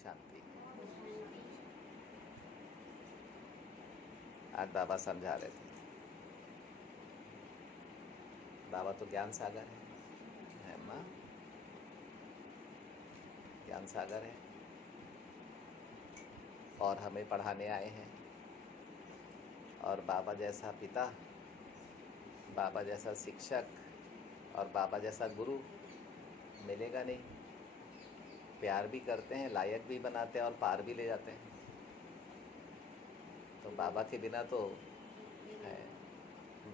शांति। आज बाबा समझा रहे थे। बाबा तो ज्ञान सागर है माँ, ज्ञान सागर है और हमें पढ़ाने आए हैं। और बाबा जैसा पिता, बाबा जैसा शिक्षक और बाबा जैसा गुरु मिलेगा नहीं। प्यार भी करते हैं, लायक भी बनाते हैं और पार भी ले जाते हैं। तो बाबा के बिना तो है।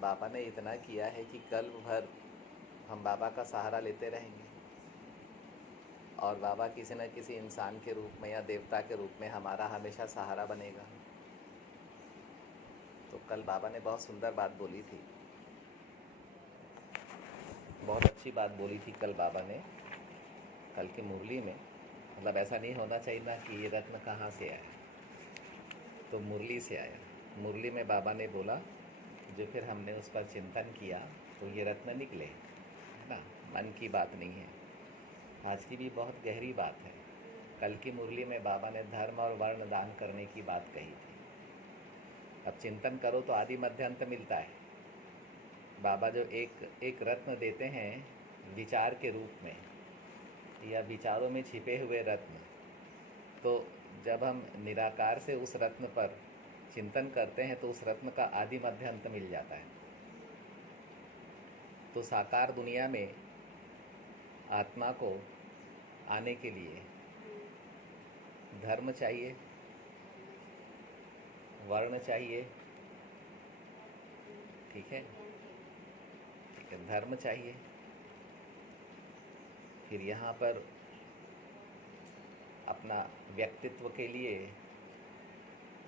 बाबा ने इतना किया है कि कल भर हम बाबा का सहारा लेते रहेंगे और बाबा किसी न किसी इंसान के रूप में या देवता के रूप में हमारा हमेशा सहारा बनेगा। तो कल बाबा ने बहुत सुंदर बात बोली थी, बहुत अच्छी बात बोली थी कल बाबा ने, कल की मुरली में। मतलब ऐसा नहीं होना चाहिए ना कि ये रत्न कहाँ से आया, तो मुरली से आया। मुरली में बाबा ने बोला, जो फिर हमने उस पर चिंतन किया तो ये रत्न निकले, है ना। मन की बात नहीं है, आज की भी बहुत गहरी बात है। कल की मुरली में बाबा ने धर्म और वर्ण दान करने की बात कही थी। अब चिंतन करो तो आदि मध्य अंत मिलता है। बाबा जो एक रत्न देते हैं विचार के रूप में या विचारों में छिपे हुए रत्न, तो जब हम निराकार से उस रत्न पर चिंतन करते हैं तो उस रत्न का आदि मध्य अंत मिल जाता है। तो साकार दुनिया में आत्मा को आने के लिए धर्म चाहिए, वर्ण चाहिए, ठीक है, धर्म चाहिए। फिर यहाँ पर अपना व्यक्तित्व के लिए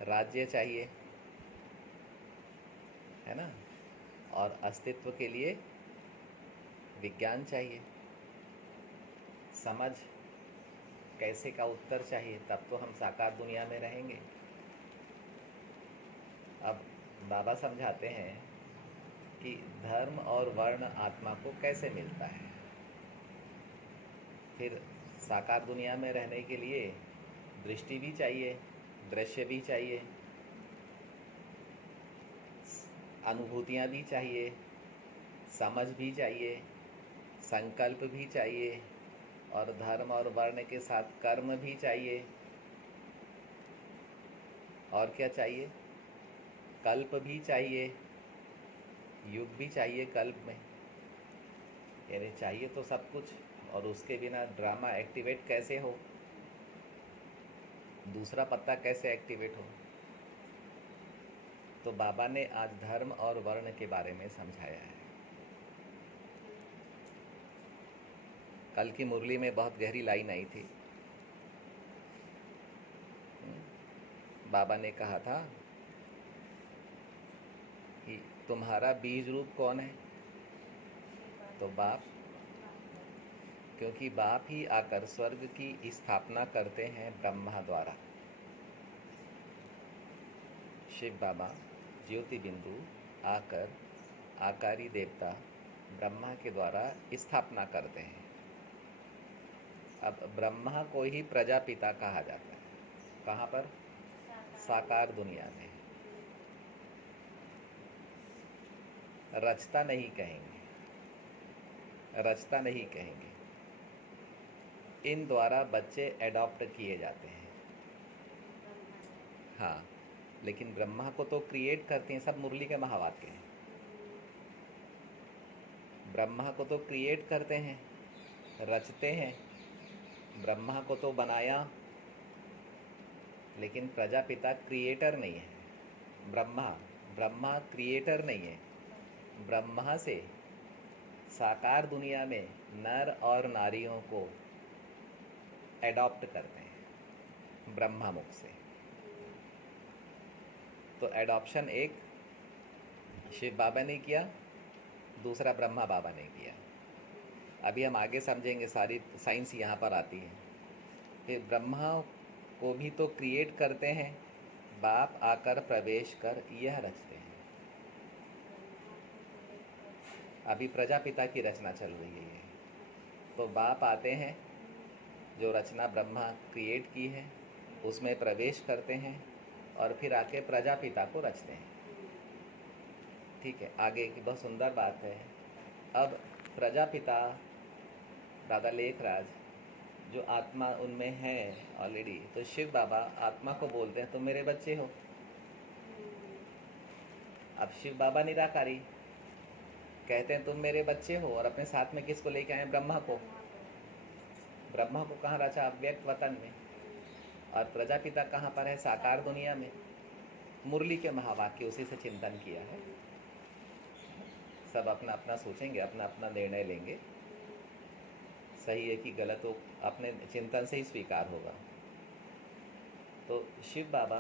राज्य चाहिए, है ना, और अस्तित्व के लिए विज्ञान चाहिए, समझ कैसे का उत्तर चाहिए, तब तो हम साकार दुनिया में रहेंगे। अब बाबा समझाते हैं कि धर्म और वर्ण आत्मा को कैसे मिलता है। फिर साकार दुनिया में रहने के लिए दृष्टि भी चाहिए, दृश्य भी चाहिए, अनुभूतियाँ भी चाहिए, समझ भी चाहिए, संकल्प भी चाहिए और धर्म और वर्ण के साथ कर्म भी चाहिए। और क्या चाहिए? कल्प भी चाहिए, युग भी चाहिए कल्प में। यानी चाहिए तो सब कुछ, और उसके बिना ड्रामा एक्टिवेट कैसे हो, दूसरा पत्ता कैसे एक्टिवेट हो। तो बाबा ने आज धर्म और वर्ण के बारे में समझाया है। कल की मुरली में बहुत गहरी लाइन आई थी। बाबा ने कहा था कि तुम्हारा बीज रूप कौन है? तो बाप, क्योंकि बाप ही आकर स्वर्ग की स्थापना करते हैं ब्रह्मा द्वारा। शिव बाबा ज्योति बिंदु आकर आकारी देवता ब्रह्मा के द्वारा स्थापना करते हैं। अब ब्रह्मा को ही प्रजापिता कहा जाता है। कहाँ पर? साकार दुनिया में। रचता नहीं कहेंगे, रचता नहीं कहेंगे। इन द्वारा बच्चे एडॉप्ट किए जाते हैं। हाँ, लेकिन ब्रह्मा को तो क्रिएट करते हैं, सब मुरली के महावाक्य हैं। ब्रह्मा को तो क्रिएट करते हैं, रचते हैं। ब्रह्मा को तो बनाया, लेकिन प्रजापिता क्रिएटर नहीं है। ब्रह्मा क्रिएटर नहीं है। ब्रह्मा से साकार दुनिया में नर और नारियों को एडॉप्ट करते हैं ब्रह्मा मुख से। तो एडॉप्शन एक शिव बाबा ने किया, दूसरा ब्रह्मा बाबा ने किया। अभी हम आगे समझेंगे, सारी साइंस यहाँ पर आती है। फिर ब्रह्मा को भी तो क्रिएट करते हैं, बाप आकर प्रवेश कर यह रचते हैं। अभी प्रजापिता की रचना चल रही है। तो बाप आते हैं, जो रचना ब्रह्मा क्रिएट की है उसमें प्रवेश करते हैं और फिर आके प्रजापिता को रचते हैं। ठीक है, आगे की बहुत सुंदर बात है। अब प्रजापिता दादा लेखराज जो आत्मा उनमें है ऑलरेडी, तो शिव बाबा आत्मा को बोलते हैं तुम मेरे बच्चे हो। अब शिव बाबा निराकारी कहते हैं तुम मेरे बच्चे हो, और अपने साथ में किसको लेके आए? ब्रह्मा को। ब्रह्मा को कहाँ रचा? अव्यक्त वतन में। और प्रजापिता कहाँ पर है? साकार दुनिया में। मुरली के महावाक्य उसी से चिंतन किया है। सब अपना अपना सोचेंगे, अपना अपना निर्णय लेंगे, सही है कि गलत हो अपने चिंतन से ही स्वीकार होगा। तो शिव बाबा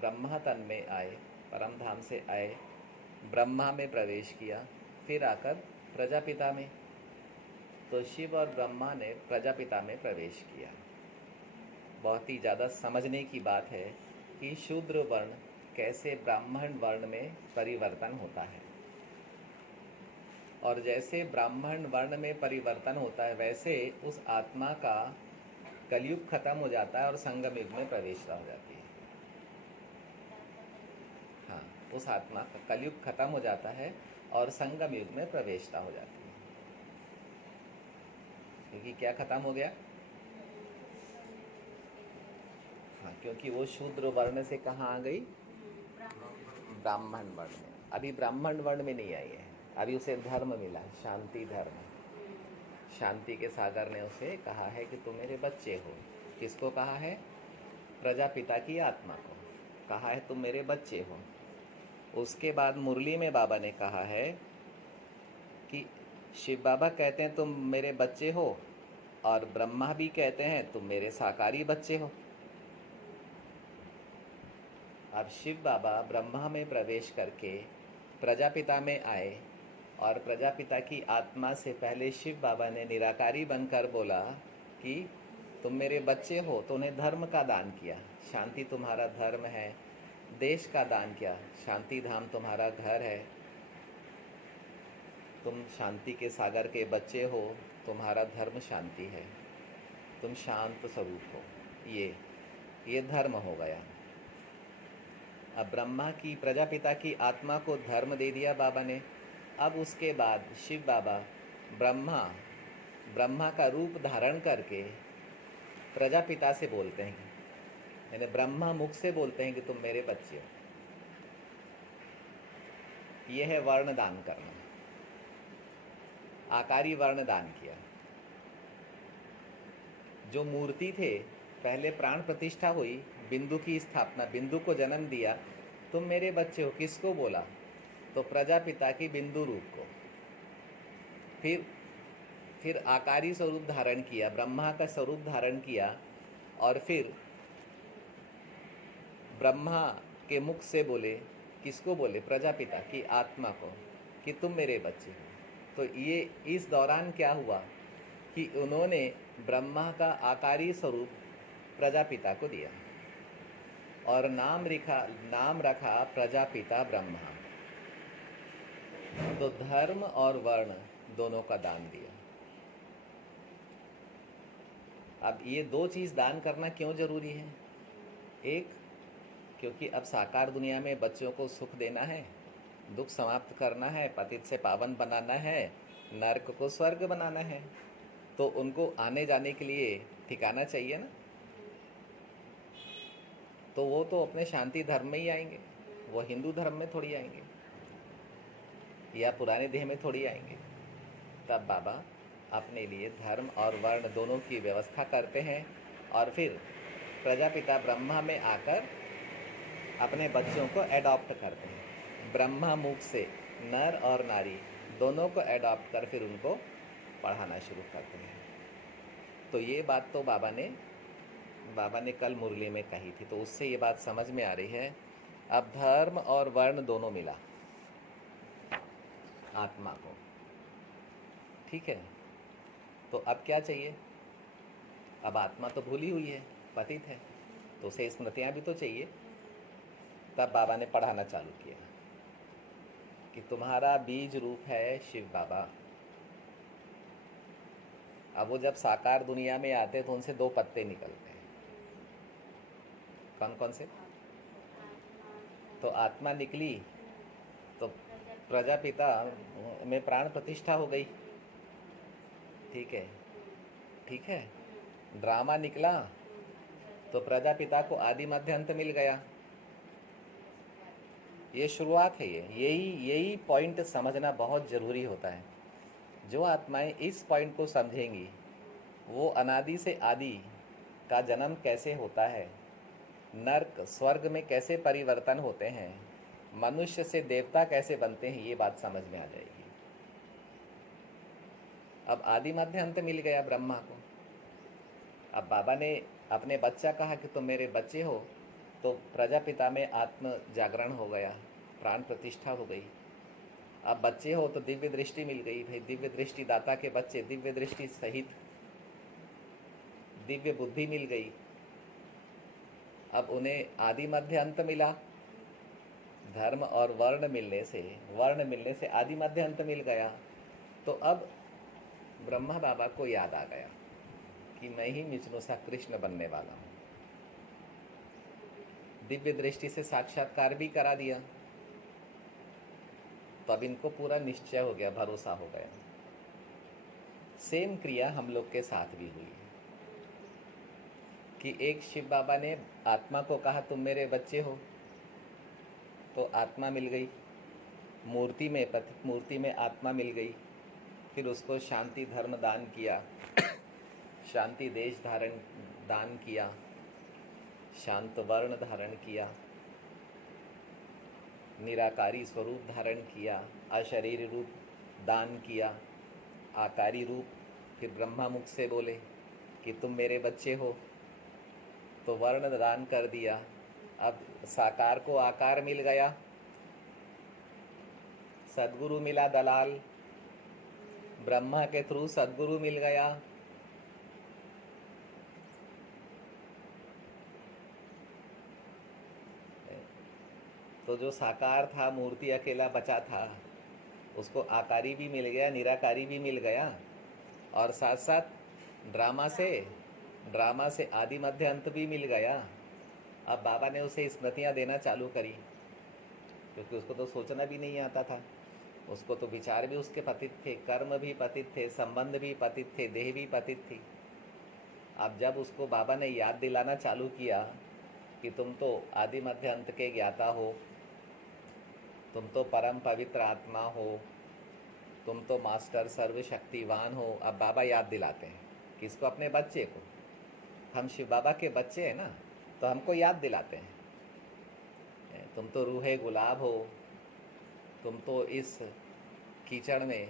ब्रह्मा तन में आए, परम धाम से आए, ब्रह्मा में प्रवेश किया, फिर आकर प्रजापिता में। तो शिव और ब्रह्मा ने प्रजापिता में प्रवेश किया। बहुत ही ज़्यादा समझने की बात है कि शूद्र वर्ण कैसे ब्राह्मण वर्ण में परिवर्तन होता है, और जैसे ब्राह्मण वर्ण में परिवर्तन होता है वैसे उस आत्मा का कलयुग खत्म हो जाता है और संगम युग में प्रवेशता हो जाती है। हाँ, उस आत्मा का कलयुग खत्म हो जाता है और संगम युग में प्रवेशता हो जाती है। क्योंकि क्या खत्म हो गया? हाँ, क्योंकि वो शूद्र वर्ण से कहाँ आ गई? ब्राह्मण वर्ण में। अभी ब्राह्मण वर्ण में नहीं आई है, अभी उसे धर्म मिला, शांति धर्म। शांति के सागर ने उसे कहा है कि तुम मेरे बच्चे हो। किसको कहा है? प्रजापिता की आत्मा को कहा है तुम मेरे बच्चे हो। उसके बाद मुरली में बाबा ने कहा है कि शिव बाबा कहते हैं तुम मेरे बच्चे हो, और ब्रह्मा भी कहते हैं तुम मेरे साकारी बच्चे हो। अब शिव बाबा ब्रह्मा में प्रवेश करके प्रजापिता में आए, और प्रजापिता की आत्मा से पहले शिव बाबा ने निराकारी बनकर बोला कि तुम मेरे बच्चे हो, तो उन्हें धर्म का दान किया। शांति तुम्हारा धर्म है। देश का दान किया, शांति धाम तुम्हारा घर है। तुम शांति के सागर के बच्चे हो, तुम्हारा धर्म शांति है, तुम शांत स्वरूप हो। ये धर्म हो गया। अब ब्रह्मा की प्रजापिता की आत्मा को धर्म दे दिया बाबा ने। अब उसके बाद शिव बाबा ब्रह्मा का रूप धारण करके प्रजापिता से बोलते हैं, यानी ब्रह्मा मुख से बोलते हैं कि तुम मेरे बच्चे हो। यह है वर्ण दान करना। आकारी वर्ण दान किया। जो मूर्ति थे, पहले प्राण प्रतिष्ठा हुई, बिंदु की स्थापना, बिंदु को जन्म दिया, तुम मेरे बच्चे हो। किसको बोला? तो प्रजापिता की बिंदु रूप को। फिर आकारी स्वरूप धारण किया, ब्रह्मा का स्वरूप धारण किया, और फिर ब्रह्मा के मुख से बोले। किसको बोले? प्रजापिता की आत्मा को, कि तुम मेरे बच्चे हो। तो ये इस दौरान क्या हुआ कि उन्होंने ब्रह्मा का आकारी स्वरूप प्रजापिता को दिया और नाम रखा प्रजापिता ब्रह्मा। तो धर्म और वर्ण दोनों का दान दिया। अब ये दो चीज़ दान करना क्यों जरूरी है? एक, क्योंकि अब साकार दुनिया में बच्चों को सुख देना है, दुख समाप्त करना है, पतित से पावन बनाना है, नरक को स्वर्ग बनाना है, तो उनको आने जाने के लिए ठिकाना चाहिए ना। तो वो तो अपने शांति धर्म में ही आएंगे, वो हिंदू धर्म में थोड़ी आएंगे या पुराने देह में थोड़ी आएंगे। तब बाबा अपने लिए धर्म और वर्ण दोनों की व्यवस्था करते हैं, और फिर प्रजापिता ब्रह्मा में आकर अपने बच्चों को एडॉप्ट करते हैं। ब्रह्मा मुख से नर और नारी दोनों को एडॉप्ट कर फिर उनको पढ़ाना शुरू करते हैं। तो ये बात तो बाबा ने कल मुरली में कही थी, तो उससे ये बात समझ में आ रही है। अब धर्म और वर्ण दोनों मिला आत्मा को। ठीक है, तो अब क्या चाहिए? अब आत्मा तो भूली हुई है, पतित है, तो उसे स्मृतियाँ भी तो चाहिए। तब बाबा ने पढ़ाना चालू किया कि तुम्हारा बीज रूप है शिव बाबा, अब वो जब साकार दुनिया में आते हैं तो उनसे दो पत्ते निकलते हैं। कौन कौन से? तो आत्मा निकली तो प्रजापिता में प्राण प्रतिष्ठा हो गई। ठीक है, ठीक है। ड्रामा निकला तो प्रजापिता को आदि मध्य अंत मिल गया। ये शुरुआत है। यही पॉइंट समझना बहुत ज़रूरी होता है। जो आत्माएं इस पॉइंट को समझेंगी, वो अनादि से आदि का जन्म कैसे होता है, नर्क स्वर्ग में कैसे परिवर्तन होते हैं, मनुष्य से देवता कैसे बनते हैं, ये बात समझ में आ जाएगी। अब आदि मध्य अंत मिल गया ब्रह्मा को। अब बाबा ने अपने बच्चा कहा कि तुम मेरे बच्चे हो, तो प्रजापिता में आत्म जागरण हो गया, प्राण प्रतिष्ठा हो गई। अब बच्चे हो तो दिव्य दृष्टि मिल गई। भाई दिव्य दृष्टि दाता के बच्चे, दिव्य दृष्टि सहित दिव्य बुद्धि मिल गई। अब उन्हें आदि मध्य अंत मिला। धर्म और वर्ण मिलने से आदि मध्य अंत मिल गया। तो अब ब्रह्मा बाबा को याद आ गया कि मैं ही विष्णु सा कृष्ण बनने वाला हूँ। दिव्य दृष्टि से साक्षात्कार भी करा दिया। तो अब इनको पूरा निश्चय हो गया, भरोसा हो गया। सेम क्रिया हम लोग के साथ भी हुई कि एक शिव बाबा ने आत्मा को कहा तुम मेरे बच्चे हो, तो आत्मा मिल गई। मूर्ति में, पतित मूर्ति में आत्मा मिल गई। फिर उसको शांति धर्म दान किया, शांति देश धारण दान किया, शांत वर्ण धारण किया, निराकारी स्वरूप धारण किया, अशरीर रूप दान किया, आकारी रूप। फिर ब्रह्मा मुख से बोले कि तुम मेरे बच्चे हो, तो वर्ण दान कर दिया। अब साकार को आकार मिल गया, सद्गुरु मिला दलाल, ब्रह्मा के थ्रू सद्गुरु मिल गया। तो जो साकार था, मूर्ति अकेला बचा था, उसको आकारी भी मिल गया, निराकारी भी मिल गया, और साथ साथ ड्रामा से आदि मध्य अंत भी मिल गया। अब बाबा ने उसे स्मृतियाँ देना चालू करी, क्योंकि उसको तो सोचना भी नहीं आता था। उसको तो विचार भी उसके पतित थे, कर्म भी पतित थे, संबंध भी पतित थे, देह भी पतित थी। अब जब उसको बाबा ने याद दिलाना चालू किया कि तुम तो आदि मध्य अंत के ज्ञाता हो, तुम तो परम पवित्र आत्मा हो, तुम तो मास्टर सर्वशक्तिवान हो। अब बाबा याद दिलाते हैं किसको? अपने बच्चे को। हम शिव बाबा के बच्चे हैं ना, तो हमको याद दिलाते हैं तुम तो रूहे गुलाब हो, तुम तो इस कीचड़ में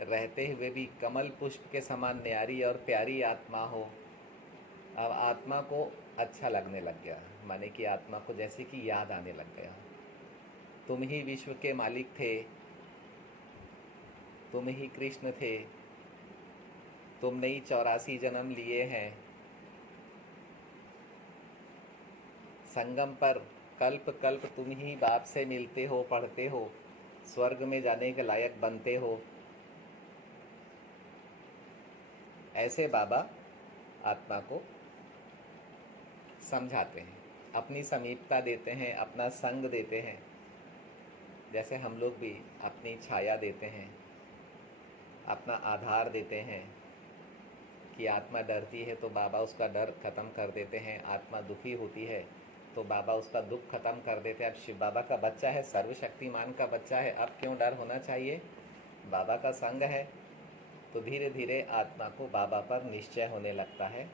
रहते हुए भी कमल पुष्प के समान न्यारी और प्यारी आत्मा हो। अब आत्मा को अच्छा लगने लग गया, माने कि आत्मा को जैसे कि याद आने लग गया, तुम ही विश्व के मालिक थे, तुम ही कृष्ण थे, तुमने ही 84 जन्म लिए हैं। संगम पर कल्प कल्प तुम ही बाप से मिलते हो, पढ़ते हो, स्वर्ग में जाने के लायक बनते हो। ऐसे बाबा आत्मा को समझाते हैं, अपनी समीपता देते हैं, अपना संग देते हैं। जैसे हम लोग भी अपनी छाया देते हैं, अपना आधार देते हैं कि आत्मा डरती है तो बाबा उसका डर ख़त्म कर देते हैं, आत्मा दुखी होती है तो बाबा उसका दुख ख़त्म कर देते हैं। अब शिव बाबा का बच्चा है, सर्वशक्तिमान का बच्चा है, अब क्यों डर होना चाहिए? बाबा का संग है। तो धीरे धीरे आत्मा को बाबा पर निश्चय होने लगता है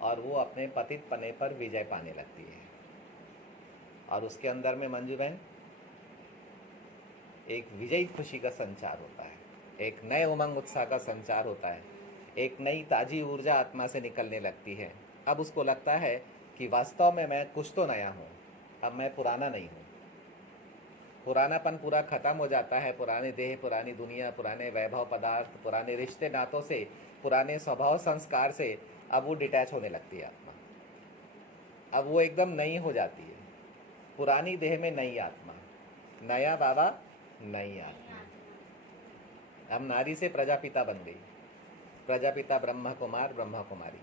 और वो अपने पतित पने पर विजय पाने लगती है। और उसके अंदर में मंजू बहन एक विजयी खुशी का संचार होता है, एक नए उमंग उत्साह का संचार होता है, एक नई ताजी ऊर्जा आत्मा से निकलने लगती है। अब उसको लगता है कि वास्तव में मैं कुछ तो नया हूँ, अब मैं पुराना नहीं हूँ। पुरानापन पूरा खत्म हो जाता है, पुराने देह, पुरानी दुनिया, पुराने वैभव पदार्थ, पुराने रिश्ते नातों से, पुराने स्वभाव संस्कार से अब वो डिटैच होने लगती है आत्मा। अब वो एकदम नई हो जाती है, पुरानी देह में नई आत्मा, नया बाबा नई आत्मा। अब नारी से प्रजापिता बन गई, प्रजापिता ब्रह्मा कुमार ब्रह्मा कुमारी।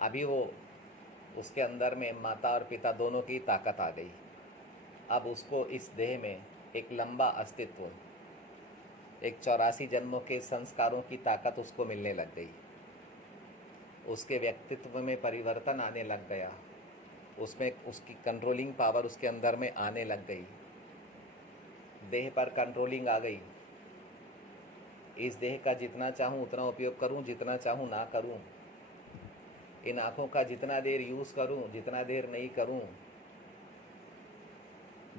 अभी वो उसके अंदर में माता और पिता दोनों की ताकत आ गई। अब उसको इस देह में एक लंबा अस्तित्व, एक 84 जन्मों के संस्कारों की ताकत उसको मिलने लग गई। उसके व्यक्तित्व में परिवर्तन आने लग गया, उसमें उसकी कंट्रोलिंग पावर उसके अंदर में आने लग गई। देह पर कंट्रोलिंग आ गई। इस देह का जितना चाहूँ उतना उपयोग करूँ, जितना चाहूँ ना करूँ। इन आँखों का जितना देर यूज़ करूँ, जितना देर नहीं करूँ।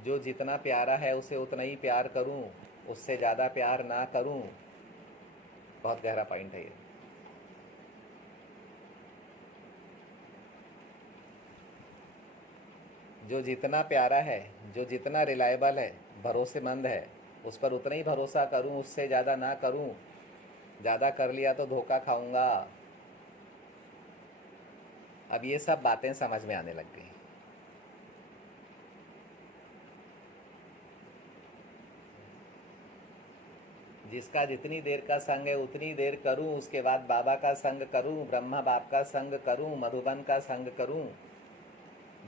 जो जितना प्यारा है उसे उतना ही प्यार करूँ, उससे ज़्यादा प्यार ना करूँ। बहुत गहरा पॉइंट है ये। जो जितना प्यारा है, जो जितना रिलायबल है, भरोसेमंद है, उस पर उतना ही भरोसा करूं, उससे ज़्यादा ना करूं। ज़्यादा कर लिया तो धोखा खाऊंगा। अब ये सब बातें समझ में आने लग गई। जिसका जितनी देर का संग है उतनी देर करूं, उसके बाद बाबा का संग करूं, ब्रह्मा बाप का संग करूं, मधुबन का संग करूं,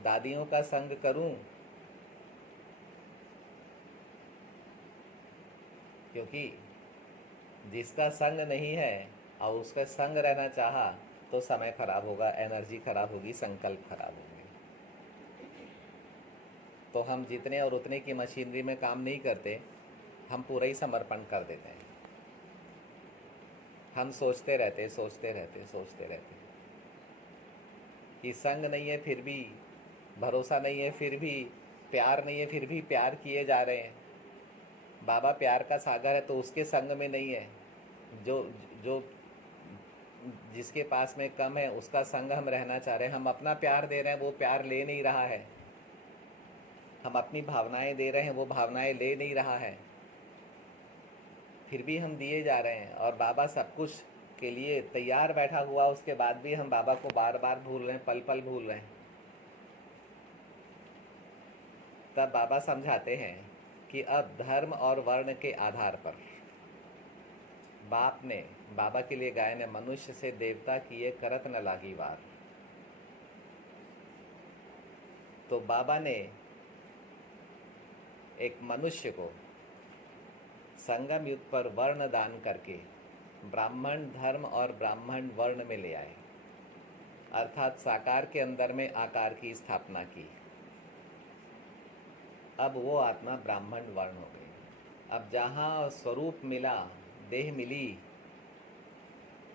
दादियों का संग करूं। क्योंकि जिसका संग नहीं है और उसका संग रहना चाहा तो समय खराब होगा, एनर्जी खराब होगी, संकल्प खराब होंगे। तो हम जितने और उतने की मशीनरी में काम नहीं करते, हम पूरा ही समर्पण कर देते हैं। हम सोचते रहते कि संग नहीं है फिर भी, भरोसा नहीं है फिर भी, प्यार नहीं है फिर भी प्यार किए जा रहे हैं। बाबा प्यार का सागर है तो उसके संग में नहीं है। जो जो जिसके पास में कम है उसका संग हम रहना चाह रहे हैं। हम अपना प्यार दे रहे हैं, वो प्यार ले नहीं रहा है। हम अपनी भावनाएं दे रहे हैं, वो भावनाएं ले नहीं रहा है। फिर भी हम दिए जा रहे हैं और बाबा सब कुछ के लिए तैयार बैठा हुआ, उसके बाद भी हम बाबा को बार बार भूल रहे हैं, पल पल भूल रहे हैं। तब बाबा समझाते हैं कि अब धर्म और वर्ण के आधार पर बाप ने, बाबा के लिए गाय ने, मनुष्य से देवता किए करत न लागी वार। तो बाबा ने एक मनुष्य को संगम युग पर वर्ण दान करके ब्राह्मण धर्म और ब्राह्मण वर्ण में ले आए, अर्थात साकार के अंदर में आकार की स्थापना की। अब वो आत्मा ब्राह्मण वर्ण हो गई। अब जहाँ स्वरूप मिला, देह मिली,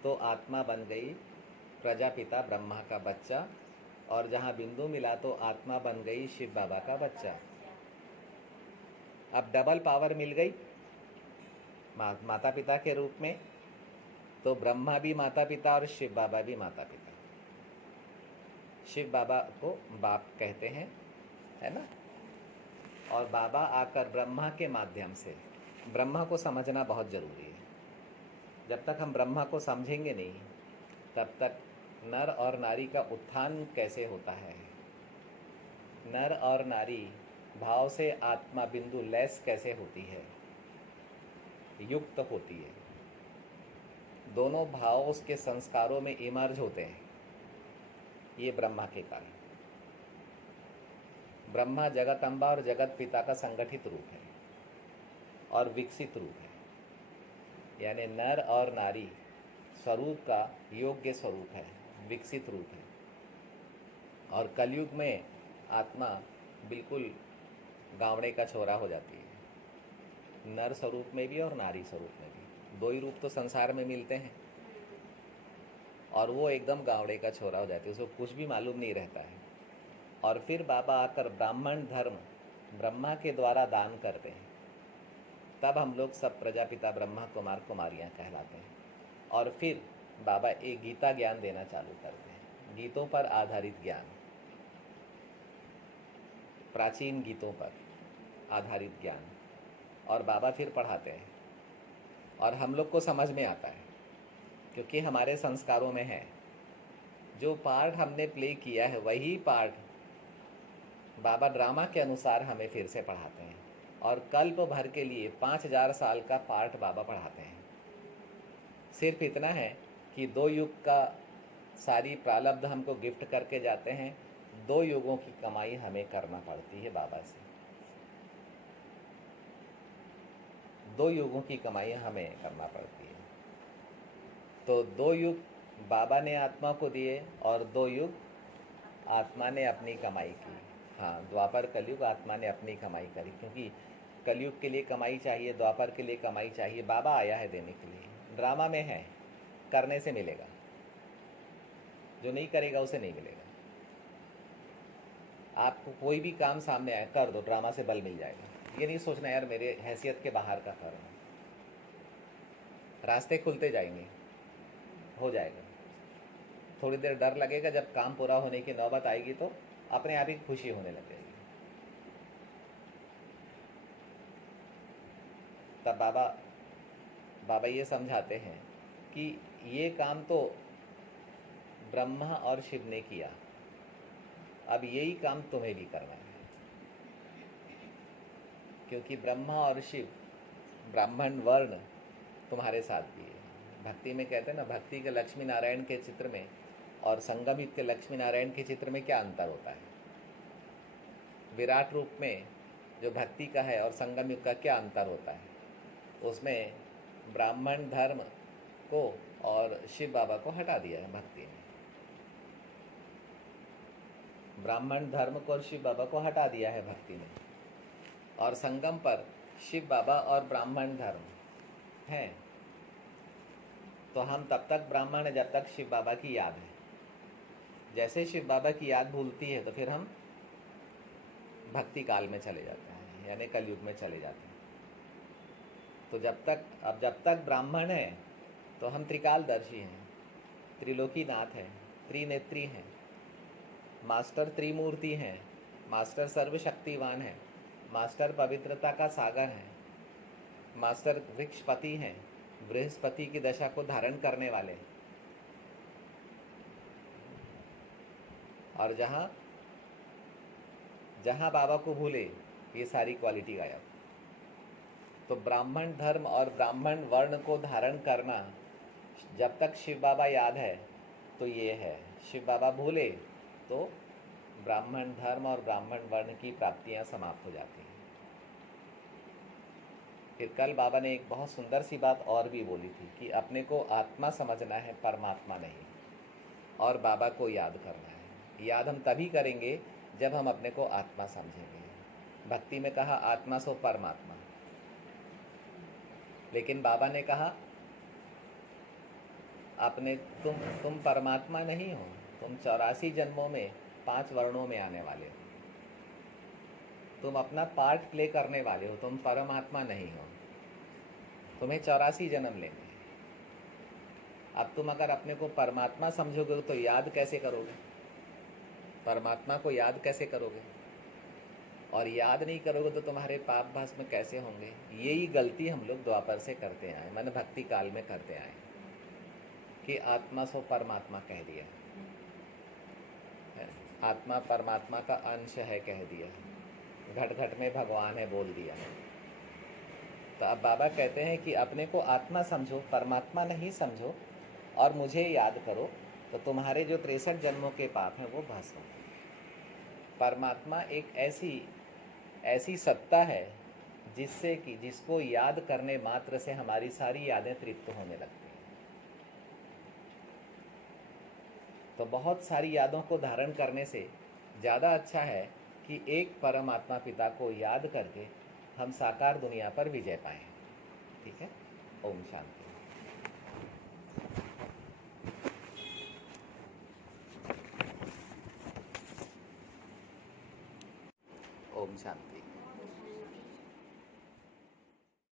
तो आत्मा बन गई प्रजापिता ब्रह्मा का बच्चा, और जहाँ बिंदु मिला तो आत्मा बन गई शिव बाबा का बच्चा। अब डबल पावर मिल गई माता पिता के रूप में। तो ब्रह्मा भी माता पिता और शिव बाबा भी माता पिता। शिव बाबा को बाप कहते हैं, है ना। और बाबा आकर ब्रह्मा के माध्यम से, ब्रह्मा को समझना बहुत ज़रूरी है। जब तक हम ब्रह्मा को समझेंगे नहीं, तब तक नर और नारी का उत्थान कैसे होता है, नर और नारी भाव से आत्मा बिंदु लेस कैसे होती है, युक्त होती है। दोनों भाव उसके संस्कारों में इमर्ज होते हैं। ये ब्रह्मा के कारण। ब्रह्मा जगत अम्बा और जगत पिता का संगठित रूप है और विकसित रूप है। यानी नर और नारी स्वरूप का योग्य स्वरूप है, विकसित रूप है। और कलयुग में आत्मा बिल्कुल गावड़े का छोरा हो जाती है, नर स्वरूप में भी और नारी स्वरूप में भी। दो ही रूप तो संसार में मिलते हैं, और वो एकदम गावड़े का छोरा हो जाती है, उसको कुछ भी मालूम नहीं रहता है। और फिर बाबा आकर ब्राह्मण धर्म ब्रह्मा के द्वारा दान करते हैं। तब हम लोग सब प्रजापिता ब्रह्मा कुमार कुमारियाँ कहलाते हैं। और फिर बाबा एक गीता ज्ञान देना चालू करते हैं, गीतों पर आधारित ज्ञान, प्राचीन गीतों पर आधारित ज्ञान। और बाबा फिर पढ़ाते हैं और हम लोग को समझ में आता है, क्योंकि हमारे संस्कारों में है। जो पार्ट हमने प्ले किया है वही पार्ट बाबा ड्रामा के अनुसार हमें फिर से पढ़ाते हैं। और कल्प भर के लिए 5000 साल का पार्ट बाबा पढ़ाते हैं। सिर्फ इतना है कि 2 युग का सारी प्रारब्ध हमको गिफ्ट करके जाते हैं, 2 युगों की कमाई हमें करना पड़ती है बाबा से। 2 युगों की कमाई हमें करना पड़ती है। तो 2 युग बाबा ने आत्मा को दिए और 2 युग आत्मा ने अपनी कमाई की। हाँ, द्वापर कलयुग आत्मा ने अपनी कमाई करी, क्योंकि कलयुग के लिए कमाई चाहिए, द्वापर के लिए कमाई चाहिए। बाबा आया है देने के लिए। ड्रामा में है, करने से मिलेगा, जो नहीं करेगा उसे नहीं मिलेगा। आपको कोई भी काम सामने आए, कर दो, ड्रामा से बल मिल जाएगा। ये नहीं सोचना यार मेरे हैसियत के बाहर का कर रहा हूँ। रास्ते खुलते जाएंगे, हो जाएगा। थोड़ी देर डर लगेगा, जब काम पूरा होने की नौबत आएगी तो अपने आप ही खुशी होने लग जाएगी। तब बाबा ये समझाते हैं कि ये काम तो ब्रह्मा और शिव ने किया, अब यही काम तुम्हें भी करना है, क्योंकि ब्रह्मा और शिव ब्राह्मण वर्ण तुम्हारे साथ भी है। भक्ति में कहते हैं ना, भक्ति के लक्ष्मी नारायण के चित्र में और संगम युग के लक्ष्मी नारायण के चित्र में क्या अंतर होता है? विराट रूप में जो भक्ति का है और संगम युग का क्या अंतर होता है? उसमें ब्राह्मण धर्म को और शिव बाबा को हटा दिया है भक्ति में। ब्राह्मण धर्म को और शिव बाबा को हटा दिया है भक्ति में, और संगम पर शिव बाबा और ब्राह्मण धर्म हैं। तो हम तब तक ब्राह्मण हैं जब तक शिव बाबा की याद है। जैसे शिव बाबा की याद भूलती है तो फिर हम भक्ति काल में चले जाते हैं, यानी कलयुग में चले जाते हैं। तो जब तक ब्राह्मण है तो हम त्रिकालदर्शी हैं, त्रिलोकीनाथ हैं, त्रिनेत्री हैं, मास्टर त्रिमूर्ति हैं, मास्टर सर्वशक्तिवान हैं, मास्टर पवित्रता का सागर हैं, मास्टर वृक्षपति हैं, बृहस्पति की दशा को धारण करने वाले। और जहाँ बाबा को भूले ये सारी क्वालिटी गायब। तो ब्राह्मण धर्म और ब्राह्मण वर्ण को धारण करना, जब तक शिव बाबा याद है तो ये है। शिव बाबा भूले तो ब्राह्मण धर्म और ब्राह्मण वर्ण की प्राप्तियां समाप्त हो जाती हैं। फिर कल बाबा ने एक बहुत सुंदर सी बात और भी बोली थी कि अपने को आत्मा समझना है, परमात्मा नहीं, और बाबा को याद करना है। याद हम तभी करेंगे जब हम अपने को आत्मा समझेंगे। भक्ति में कहा आत्मा सो परमात्मा, लेकिन बाबा ने कहा अपने तुम परमात्मा नहीं हो, तुम 84 जन्मों में 5 वर्णों में आने वाले हो, तुम अपना पार्ट प्ले करने वाले हो, तुम परमात्मा नहीं हो, तुम्हें 84 जन्म लेंगे। अब तुम अगर अपने को परमात्मा समझोगे तो याद कैसे करोगे? परमात्मा को याद कैसे करोगे? और याद नहीं करोगे तो तुम्हारे पाप भस्म कैसे होंगे? यही गलती हम लोग द्वापर से करते आए, मैंने भक्ति काल में करते आए कि आत्मा सो परमात्मा कह दिया, आत्मा परमात्मा का अंश है कह दिया, घट घट में भगवान है बोल दिया। तो अब बाबा कहते हैं कि अपने को आत्मा समझो, परमात्मा नहीं समझो, और मुझे याद करो, तो तुम्हारे जो 63 जन्मों के पाप हैं वो भस्म हो। परमात्मा एक ऐसी सत्ता है जिसको याद करने मात्र से हमारी सारी यादें तृप्त होने लगती हैं। तो बहुत सारी यादों को धारण करने से ज़्यादा अच्छा है कि एक परमात्मा पिता को याद करके हम साकार दुनिया पर विजय पाएं। ठीक है? ओम शांति। ओम शांति।